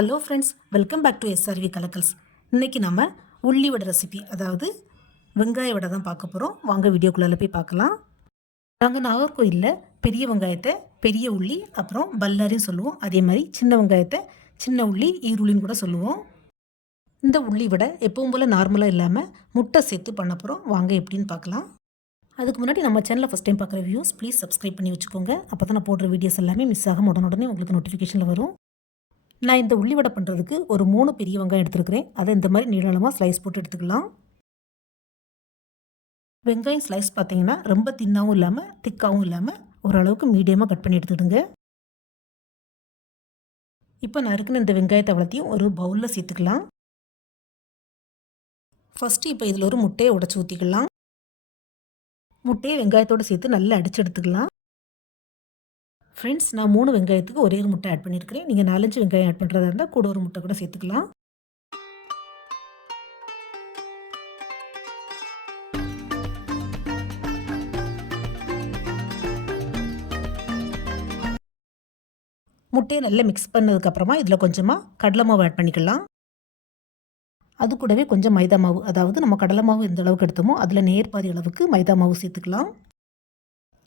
Hello friends welcome back to SRV கலக்கல்ஸ் இன்றைக்கி நம்ம உள்ளி வடை ரெசிபி அதாவது வெங்காய வடை தான் பார்க்க போகிறோம் வாங்க வீடியோக்குள்ளே போய் பார்க்கலாம். நாங்கள் நாகர்கோயிலில் பெரிய வெங்காயத்தை பெரிய உள்ளி அப்புறம் பல்லாரின்னு சொல்லுவோம். அதே மாதிரி சின்ன வெங்காயத்தை சின்ன உள்ளி ஈருள்ளின்னு கூட சொல்லுவோம். இந்த உள்ளி வடை எப்பவும் போல் நார்மலாக இல்லாமல் முட்டை சேர்த்து பண்ண போகிறோம் வாங்க எப்படின்னு பார்க்கலாம். அதுக்கு முன்னாடி நம்ம சேனலில் ஃபஸ்ட் டைம் பார்க்குற வியூஸ் ப்ளீஸ் சப்ஸ்கிரைப் பண்ணி வச்சுக்கோங்க. அப்போ தான் நான் போடுற வீடியோஸ் எல்லாமே மிஸ் ஆகும் உடனுடனே உங்களுக்கு நோட்டிஃபிகேஷனில் வரும். நான் இந்த உள்ளி வடை பண்ணுறதுக்கு ஒரு மூணு பெரிய வெங்காயம் எடுத்துருக்கிறேன். அதை இந்த மாதிரி நீளமாக ஸ்லைஸ் போட்டு எடுத்துக்கலாம். வெங்காயம் ஸ்லைஸ் பார்த்தீங்கன்னா ரொம்ப தின்னாகவும் இல்லாமல் திக்காகவும் இல்லாமல் ஓரளவுக்கு மீடியமாக கட் பண்ணி எடுத்துடுங்க இப்போ நான் இருக்கிற இந்த வெங்காயத்தை வளர்த்தியும் ஒரு பவுலில் சேர்த்துக்கலாம். ஃபஸ்ட்டு இப்போ இதில் ஒரு முட்டையை உடச்சி ஊற்றிக்கலாம் முட்டையை வெங்காயத்தோடு சேர்த்து நல்லா அடிச்சு எடுத்துக்கலாம். ஃப்ரெண்ட்ஸ் நான் மூணு வெங்காயத்துக்கு ஒரே ஒரு முட்டை ஆட் பண்ணியிருக்கிறேன் நீங்கள் நாலஞ்சு வெங்காயம் ஆட் பண்ணுறதா இருந்தால் கூட ஒரு முட்டை கூட சேர்த்துக்கலாம். முட்டையை நல்லா மிக்ஸ் பண்ணதுக்கப்புறமா இதில் கொஞ்சமாக கடலை மாவு ஆட் பண்ணிக்கலாம். அது கூடவே கொஞ்சம் மைதா மாவு அதாவது நம்ம கடலை மாவு எந்த அளவுக்கு எடுத்தோமோ அதில் நேர் பாதி அளவுக்கு மைதா மாவு சேர்த்துக்கலாம்.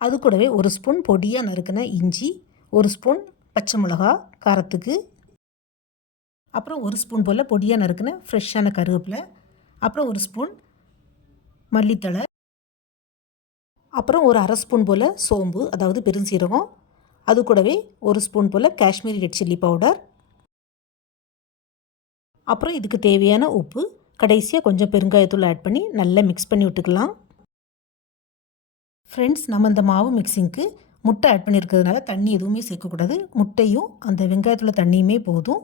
அது கூடவே ஒரு ஸ்பூன் பொடியாக நறுக்கின இஞ்சி ஒரு ஸ்பூன் பச்சை மிளகா காரத்துக்கு அப்புறம் ஒரு ஸ்பூன் போல் பொடியாக நறுக்கின ஃப்ரெஷ்ஷான கருவேப்பிலை அப்புறம் ஒரு ஸ்பூன் மல்லித்தழை அப்புறம் ஒரு அரை ஸ்பூன் போல் சோம்பு அதாவது பெருஞ்சீரகம் அது கூடவே ஒரு ஸ்பூன் போல் காஷ்மீரி ரெட் சில்லி பவுடர் அப்புறம் இதுக்கு தேவையான உப்பு கடைசியாக கொஞ்சம் பெருங்காயத்தூள் ஆட் பண்ணி நல்லா மிக்ஸ் பண்ணி விட்டுக்கலாம். ஃப்ரெண்ட்ஸ் நம்ம இந்த மாவு மிக்சிங்க்கு முட்டை ஆட் பண்ணியிருக்கிறதுனால தண்ணி எதுவுமே சேர்க்கக்கூடாது. முட்டையும் அந்த வெங்காயத்தில் தண்ணியுமே போதும்.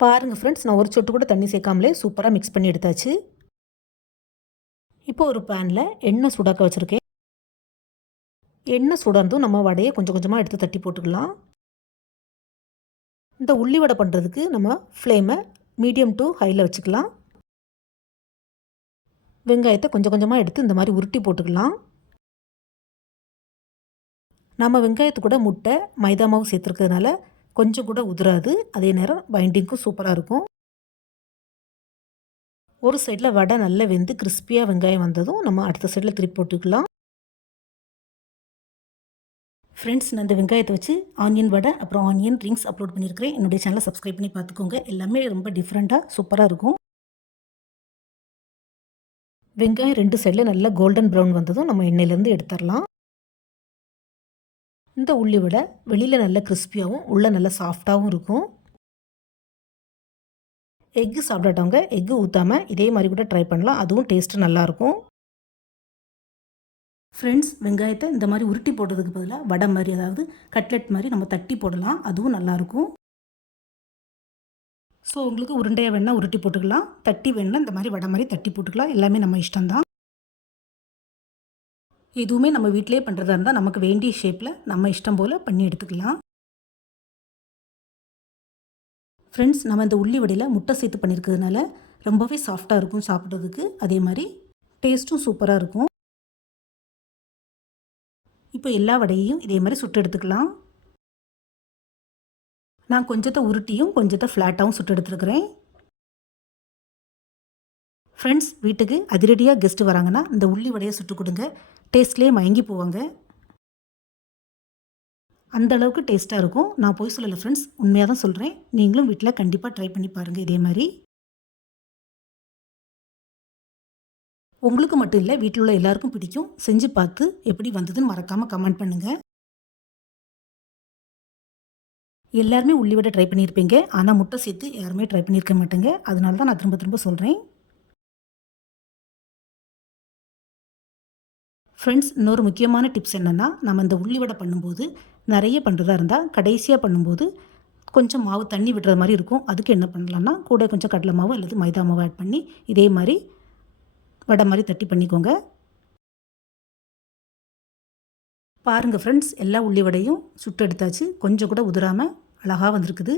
பாருங்கள் ஃப்ரெண்ட்ஸ் நான் ஒரு சொட்டு கூட தண்ணி சேர்க்காமலே சூப்பராக மிக்ஸ் பண்ணி எடுத்தாச்சு. இப்போ ஒரு பேனில் எண்ணெய் சுடாக்க வச்சுருக்கேன். எண்ணெய் சுடர்ந்தும் நம்ம வடையை கொஞ்சம் கொஞ்சமாக எடுத்து தட்டி போட்டுக்கலாம். இந்த உள்ளி வடை பண்ணுறதுக்கு நம்ம ஃப்ளேமை மீடியம் டு ஹையில் வச்சுக்கலாம். வெங்காயத்தை கொஞ்சம் கொஞ்சமாக எடுத்து இந்த மாதிரி உருட்டி போட்டுக்கலாம். நம்ம வெங்காயத்து கூட முட்டை மைதா மாவு சேர்த்துருக்கிறதுனால கொஞ்சம் கூட உதிராது. அதே நேரம் பைண்டிங்க்கும் சூப்பராக இருக்கும். ஒரு சைடில் வடை நல்லா வெந்து கிறிஸ்பியாக வெங்காயம் வந்ததும் நம்ம அடுத்த சைடில் திருப்பி போட்டுக்கலாம். ஃப்ரெண்ட்ஸ் நான் இந்த வெங்காயத்தை வச்சு ஆனியன் வடை அப்புறம் ஆனியன் ரிங்ஸ் அப்லோட் பண்ணியிருக்கிறேன். என்னுடைய சேனலை சப்ஸ்கிரைப் பண்ணி பார்த்துக்கோங்க. எல்லாமே ரொம்ப டிஃப்ரெண்ட்டாக சூப்பராக இருக்கும். வெங்காயம் ரெண்டு சைடில் நல்லா கோல்டன் ப்ரௌன் வந்ததும் நம்ம எண்ணெயிலேருந்து எடுத்துடலாம். இந்த உள்ளி விட வெளியில் நல்ல கிறிஸ்பியாகவும் உள்ளே நல்ல சாஃப்டாகவும் இருக்கும். எக்கு சாப்பிடாட்டவங்க எக்கு ஊற்றாமல் இதே மாதிரி கூட ட்ரை பண்ணலாம். அதுவும் டேஸ்ட்டு நல்லாயிருக்கும் ஃப்ரெண்ட்ஸ் வெங்காயத்தை இந்த மாதிரி உருட்டி போடுறதுக்கு பதிலாக வடை மாதிரி அதாவது கட்லெட் மாதிரி நம்ம தட்டி போடலாம். அதுவும் நல்லாயிருக்கும் ஸோ உங்களுக்கு உருண்டையாக வேணால் உருட்டி போட்டுக்கலாம். தட்டி வேணால் இந்த மாதிரி வடை மாதிரி தட்டி போட்டுக்கலாம். எல்லாமே நம்ம இஷ்டம்தான். எதுவுமே நம்ம வீட்டிலே பண்ணுறதா இருந்தால் நமக்கு வேண்டிய ஷேப்பில் நம்ம இஷ்டம் போல் பண்ணி எடுத்துக்கலாம். ஃப்ரெண்ட்ஸ் நம்ம இந்த உள்ளி வடையில் முட்டை சேர்த்து பண்ணியிருக்கிறதுனால ரொம்பவே சாஃப்டாக இருக்கும் சாப்பிட்றதுக்கு. அதே மாதிரி டேஸ்ட்டும் சூப்பராக இருக்கும். இப்போ எல்லா வடையையும் இதே மாதிரி சுட்டு எடுத்துக்கலாம். நான் கொஞ்சத்தை உருட்டியும் கொஞ்சத்தை ஃப்ளாட்டாகவும் சுட்டு எடுத்துருக்குறேன். ஃப்ரெண்ட்ஸ் வீட்டுக்கு அதிரடியாக கெஸ்ட்டு வராங்கன்னா இந்த உள்ளி வடையை சுட்டு கொடுங்க. டேஸ்ட்லேயே மயங்கி போவாங்க. அந்த அளவுக்கு டேஸ்ட்டாக இருக்கும். நான் போய் சொல்லலை ஃப்ரெண்ட்ஸ் உண்மையாக தான் சொல்கிறேன் நீங்களும் வீட்டில் கண்டிப்பாக ட்ரை பண்ணி பாருங்கள் இதே மாதிரி. உங்களுக்கு மட்டும் இல்லை வீட்டில் உள்ள எல்லாருக்கும் பிடிக்கும். செஞ்சு பார்த்து எப்படி வந்ததுன்னு மறக்காமல் கமெண்ட் பண்ணுங்கள் எல்லாருமே உள்ளி விட ட்ரை பண்ணியிருப்பீங்க. ஆனால் முட்டை சேர்த்து யாருமே ட்ரை பண்ணியிருக்க மாட்டேங்க. அதனால தான் நான் திரும்ப திரும்ப சொல்கிறேன் ஃப்ரெண்ட்ஸ் இன்னொரு முக்கியமான டிப்ஸ் என்னென்னா நம்ம இந்த உள்ளி வடை பண்ணும்போது நிறைய பண்ணுறதா இருந்தால் கடைசியாக பண்ணும்போது கொஞ்சம் மாவு தண்ணி விடுற மாதிரி இருக்கும். அதுக்கு என்ன பண்ணலான்னா கூட கொஞ்சம் கடலை மாவு அல்லது மைதா மாவு ஆட் பண்ணி இதே மாதிரி வடை மாதிரி தட்டி பண்ணிக்கோங்க. பாருங்கள் ஃப்ரெண்ட்ஸ் எல்லா உள்ளி வடையும் சுட்டு எடுத்தாச்சு. கொஞ்சம் கூட உதிராமல் அழகாக வந்திருக்குது.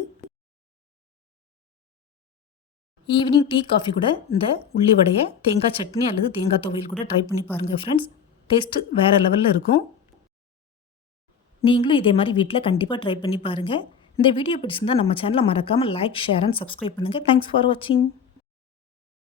ஈவினிங் டீ காஃபி கூட இந்த உள்ளி வடையை தேங்காய் சட்னி அல்லது தேங்காய் துவையல் கூட ட்ரை பண்ணி பாருங்கள் ஃப்ரெண்ட்ஸ் டேஸ்ட்டு வேறு லெவலில் இருக்கும். நீங்களும் இதே மாதிரி வீட்டில் கண்டிப்பாக ட்ரை பண்ணி பாருங்கள் இந்த வீடியோ பிடிச்சிருந்தால் நம்ம சேனலை மறக்காமல் லைக் ஷேர் அண்ட் சப்ஸ்கிரைப் பண்ணுங்கள் தேங்க்ஸ் ஃபார் வாட்சிங்